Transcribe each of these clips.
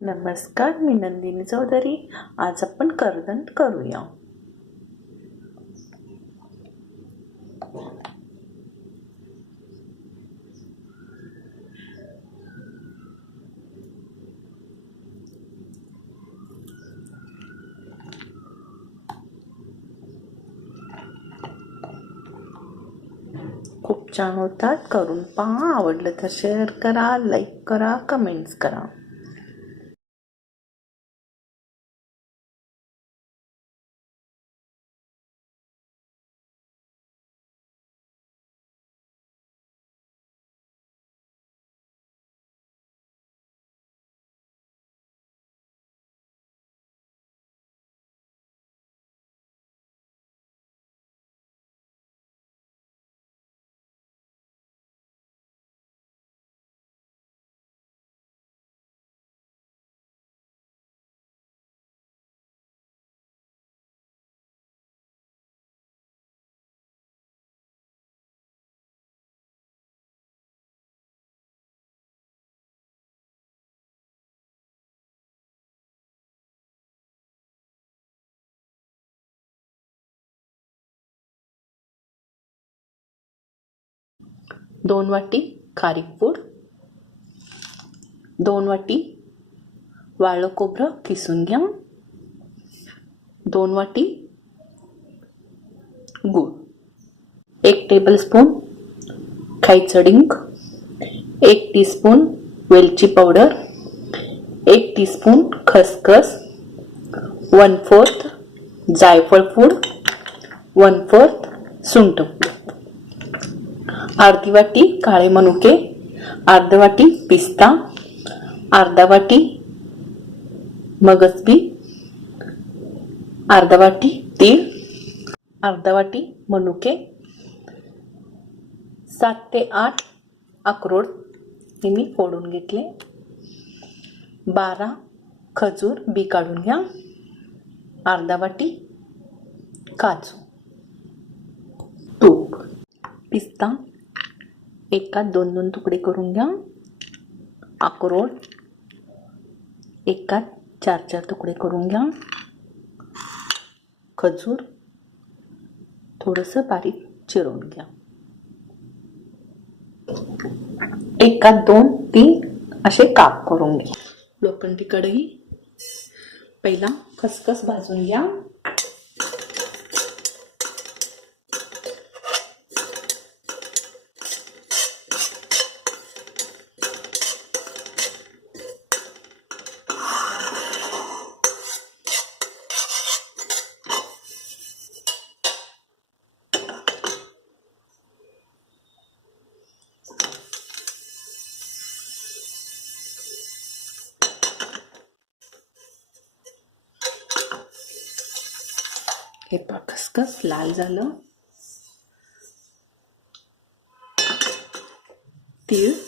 नमस्कार मी नंदिनी चौधरी. आज आपण कर्दन करूया. खूप छान होतात. करून पहा आवडलं तर शेअर करा लाईक करा कमेंट्स करा. दोन वाटी खारीक पूड दोन वाटी वाळं खोबरं किसून घ्या दोन वाटी गूळ एक टेबलस्पून खायचं डिंक एक टीस्पून वेलची पावडर एक टीस्पून खसखस वन फोर्थ जायफळ फूड वन फोर्थ सुंठ अर्धी वाटी काळे मनुके अर्धा वाटी पिस्ता अर्धा वाटी मगजबी अर्धा वाटी तीळ अर्धा वाटी मनुके सात ते आठ अक्रोड हे मी फोडून घेतले. बारा खजूर बी काढून घ्या. अर्धा वाटी काजू. तूप. पिस्ता. एकात दोन दोन तुकडे करून घ्या. अक्रोड एकात चार चार तुकडे करून घ्या. खजूर थोडंसं बारीक चिरून घ्या. एकात दोन तीन असे काप करून घ्या. लोखंडी कढई पहिला खसखस भाजून घ्या. हे खसखस लाल झालं. तीळ.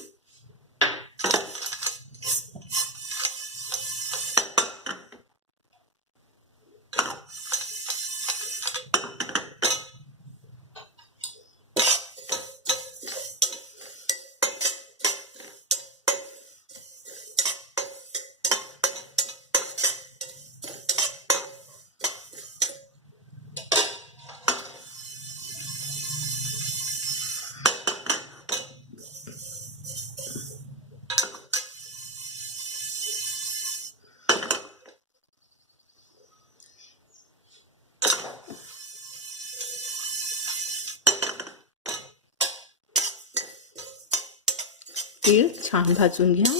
छान भाजून घ्या.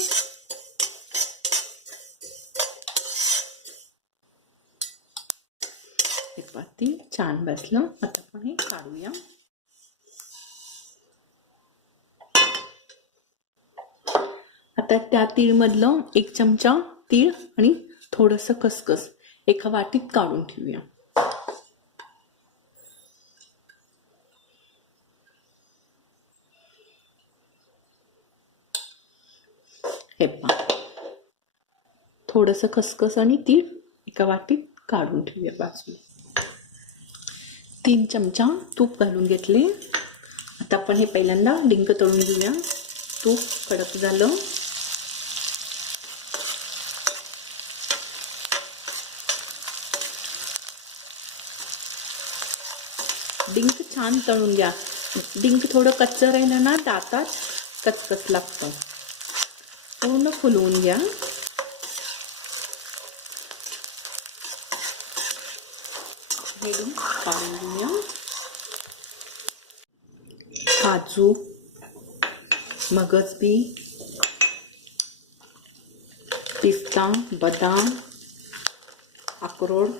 हे छान भाजलं. आता आपण हे काढूया. आता त्या तीळमधलं एक चमचा तीळ आणि थोडंसं खसखस एका वाटीत काढून ठेवूया. थोडस खसखस आणि तीळ एका वाटीत काढून ठेवूया बाजूला. तीन चमचा तूप घालून घेतले. आता आपण हे पहिल्यांदा डिंक तळून घेऊया. तूप कडक झालं. डिंक छान तळून घ्या. डिंक थोडं कच्चं राहिलं ना दातात कचकच लागतं. पूर्ण फुलवून घ्या. हे डिंक काढून घेऊया काजू मगजबी पिस्ता बदाम अक्रोड.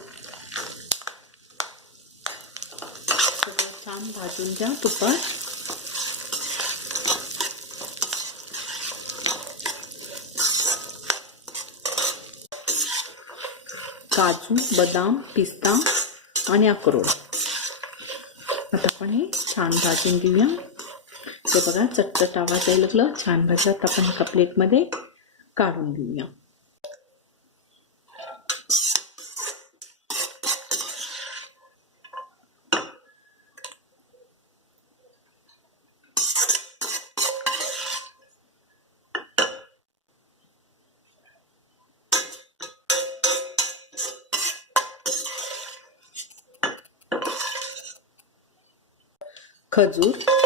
सगळं छान भाजून घ्या तुपात. काजू बदाम पिस्ता. आणि अक्रोड. आता आपण हे छान भाजून घेऊया. ते बघा चटचट आवाज यायला लागलं. छान भाजत आपण एका प्लेटमध्ये काढून घेऊया. खजूर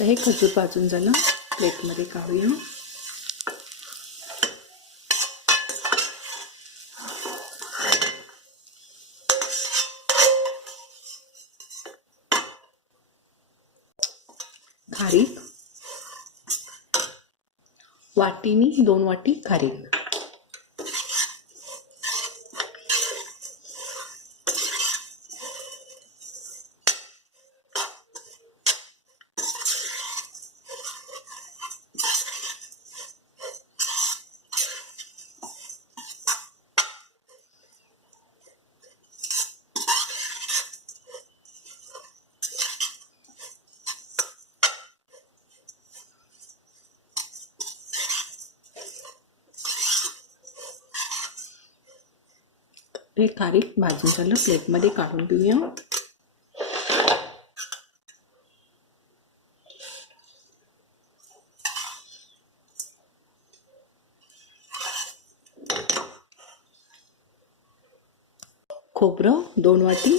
तर हे खजूर भाजून झालं. प्लेटमध्ये काढूया. खारीक. वाटीनी दोन वाटी खारीक. खारीक भाजून झालं प्लेटमध्ये काढून घेऊया खोबरं दोन वाटी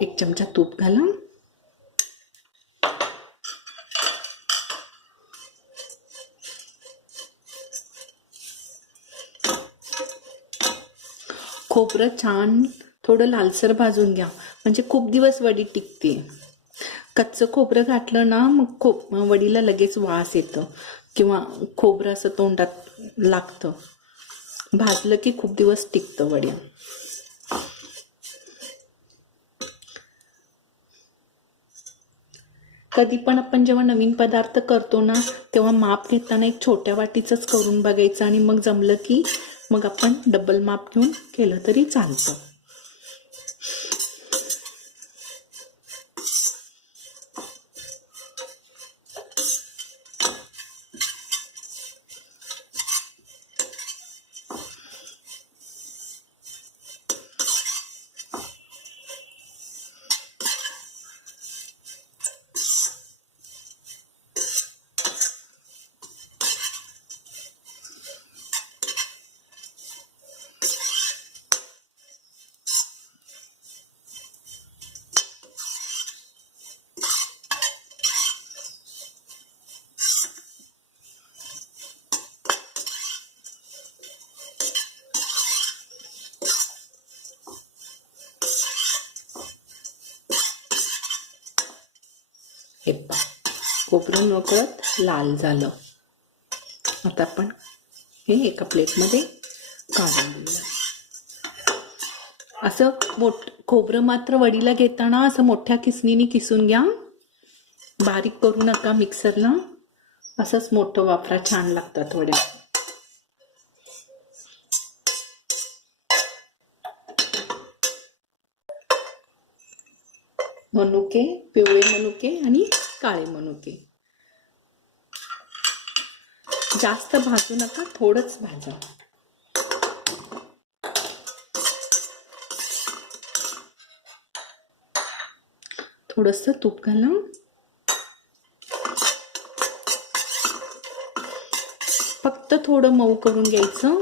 एक चमचा तूप घाला खोबरं छान थोडं लालसर भाजून घ्या. म्हणजे खूप दिवस वडी टिकते. कच्चं खोबरं घातलं ना मग खो वडीला लगेच वास येतं. किंवा खोबरं असं तोंडात लागतं. भाजलं की खूप दिवस टिकतं वड्या कधी पण आपण जेव्हा नवीन पदार्थ करतो ना तेव्हा माप घेताना एक छोट्या वाटीचंच करून बघायचं आणि मग जमलं की मग आपण डबल माप घेऊन केलं तरी चालतं. हे पहा. खोबरं नकळत लाल झालं. आता आपण हे एका प्लेटमध्ये काढून घेऊया. असं मोठ खोबरं मात्र वडीला घेताना असं मोठ्या किसणीने किसून घ्या. बारीक करू नका मिक्सरला. असंच मोठं वापरा छान लागतात वड्या. मनुके पिवळे मनुके आणि काळे मनुके. जास्त भाजू नका थोडंच भाजा. थोडस तूप घाला फक्त थोडं मऊ करून घ्यायचं.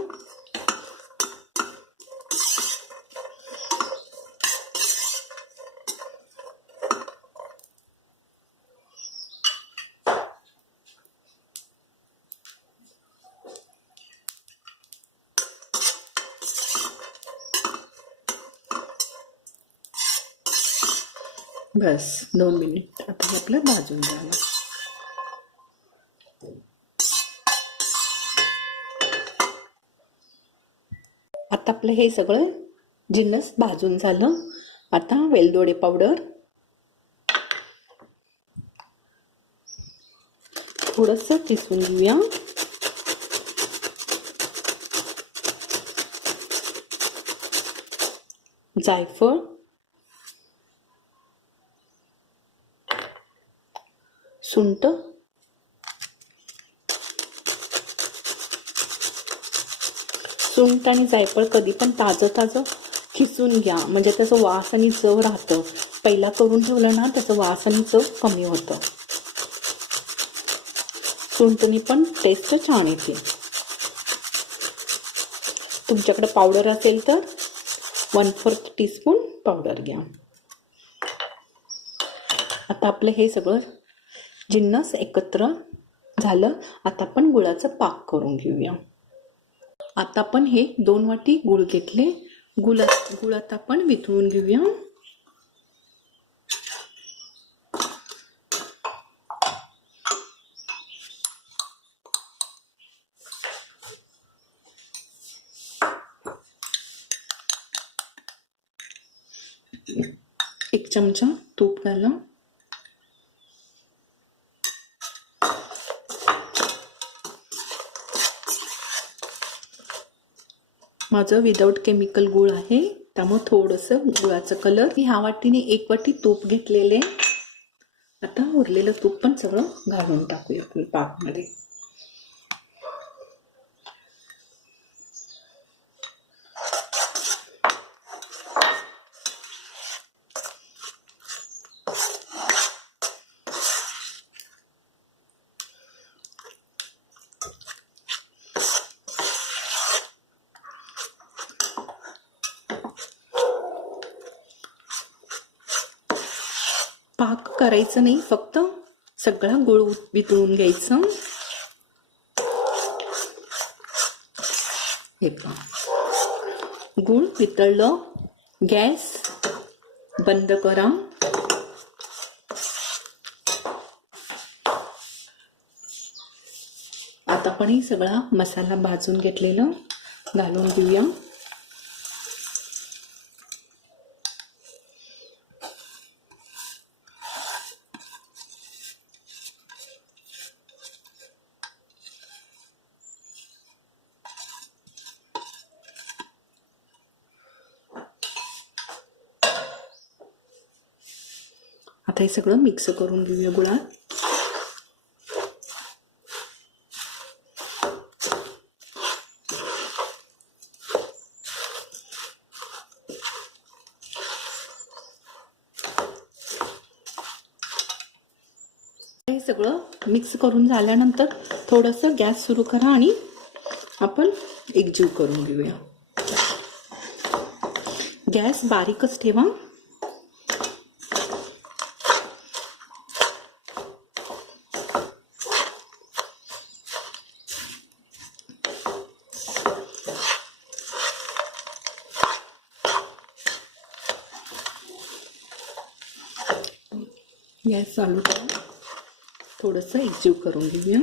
बस दोन मिनिट. आता हे आपलं भाजून झालं आता आपलं हे सगळं जिन्नस भाजून झालं. आता वेलदोडे पावडर. थोडस किसून घेऊया. जायफळ. सुंट. सुंट आणि जायफळ कधी पण ताजं ताजं खिचून घ्या. म्हणजे त्याचं वास आणि चव राहतं. पहिला करून ठेवलं ना त्याचं वास आणि चव कमी होतं. सुंटनी पण टेस्ट छान येते. तुमच्याकडे पावडर असेल तर वन फोर्थ टीस्पून पावडर घ्या. आता आपलं हे सगळं जिन्नस एकत्र झालं आता आपण गुळाचा पाक करून घेऊया. आता आपण हे दोन वाटी गुळ घेतले. गुळ गुळात आपण वितळून घेऊया. एक चमचा तूप घाला. माझं विदाऊट केमिकल गुळ आहे. त्यामुळे थोडंसं गुळाचं कलर ह्या वाटीने एक वाटी तूप घेतलेले आता उरलेलं तूप पण सगळं घालून टाकूया. आपण पाकमध्ये पाक करायचं नाही फक्त सगळा गुळ वितळून घ्यायचं. हे पहा. गुळ वितळलं गॅस बंद करा. आता पण सगळा मसाला भाजून घेतलेला घालून घेऊया. आता हे सगळं मिक्स करून घेऊया गुळात. हे सगळं मिक्स करून झाल्यानंतर थोडंसं गॅस सुरू करा आणि आपण एकजीव करून घेऊया. गॅस बारीकच ठेवा. गॅस चालू करून थोडंसं एकजीव करून घेऊया.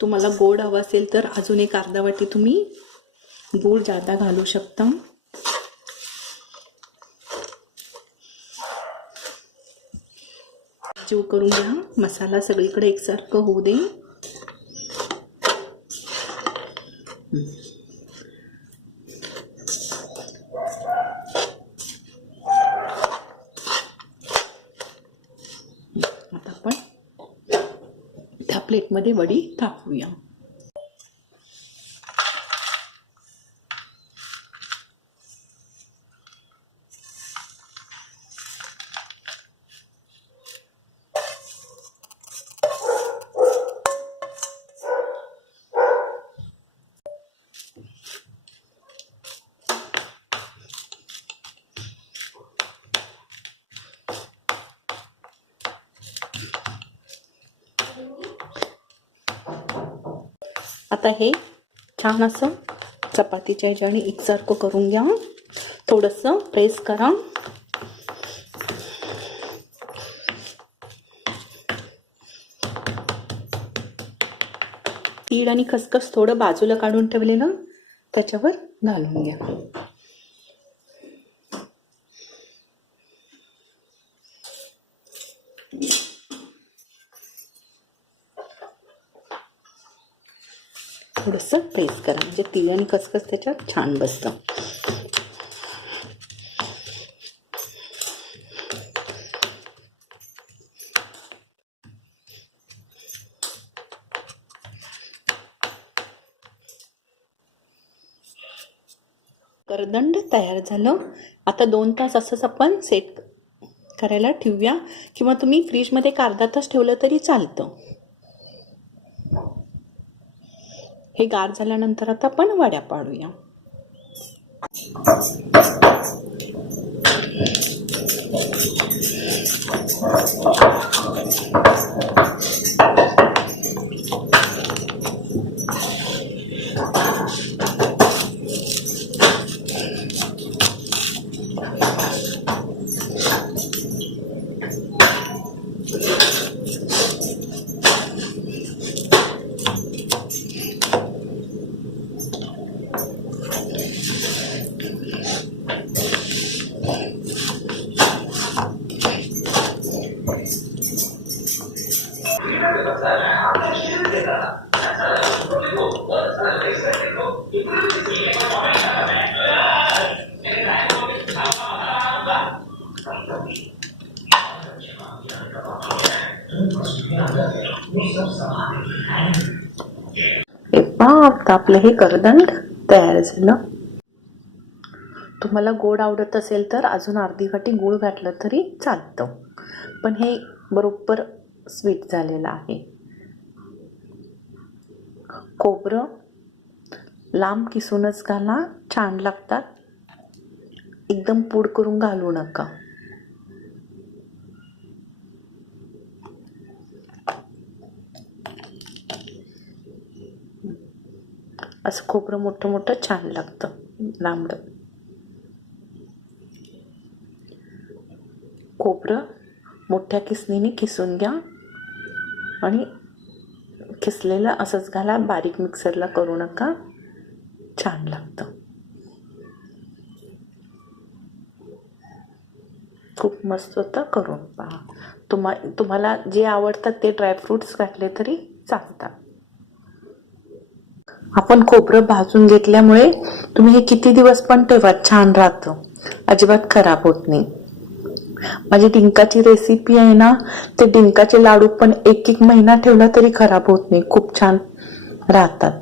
तुम्हाला गोड हवं असेल तर अजून एक अर्धा वाटी तुम्ही गूळ जादा घालू शकता जीव करून घ्या मसाला सगळीकडे एकसारखं होऊ दे आता आपण त्या प्लेटमध्ये वडी टाकूया. आता हे छान असं चपातीच्या ह्याच्याने एकसारखं करून घ्या. थोडंसं प्रेस करा. तीळ आणि खसखस थोडं बाजूला काढून ठेवलेलं त्याच्यावर घालून घ्या. थोडंसं प्रेस करा. म्हणजे तीळ आणि खसखस त्याच्यात छान बसतं. करदंड तयार झालं. आता दोन तास असंच आपण सेट करायला ठेवूया. किंवा तुम्ही फ्रीजमध्ये एक अर्धा तास ठेवलं तरी चालतं. हे गार झाल्यानंतर आता आपण वड्या पाडूया हे पहा आता आपलं हे करदंड तयार झालं. तुम्हाला गोड आवडत असेल तर अजून अर्धी वाटी गूळ घातलं तरी चालतं. पण हे बरोबर स्वीट झालेलं आहे. खोबरं लांब किसूनच घाला छान लागतात. एकदम पूड करून घालू नका. असं खोबरं मोठं मोठं छान लागतं लांबडं. खोबरं मोठ्या किसणीने किसून घ्या आणि किसलेलं असंच घाला बारीक मिक्सरला करू नका छान लागतं. खूप मस्त होतं करून पहा. तुम्हा तुम्हाला जे आवडतात ते ड्रायफ्रूट्स घातले तरी चालतात. आपण खोबरं भाजून घेतल्यामुळे तुम्ही हे किती दिवस पण ठेवा छान राहतं. अजिबात खराब होत नाही. माझी डिंकाची रेसिपी आहे ना ते डिंकाचे लाडू पण एक एक महिना ठेवला तरी खराब होत नाही. खूप छान राहतात.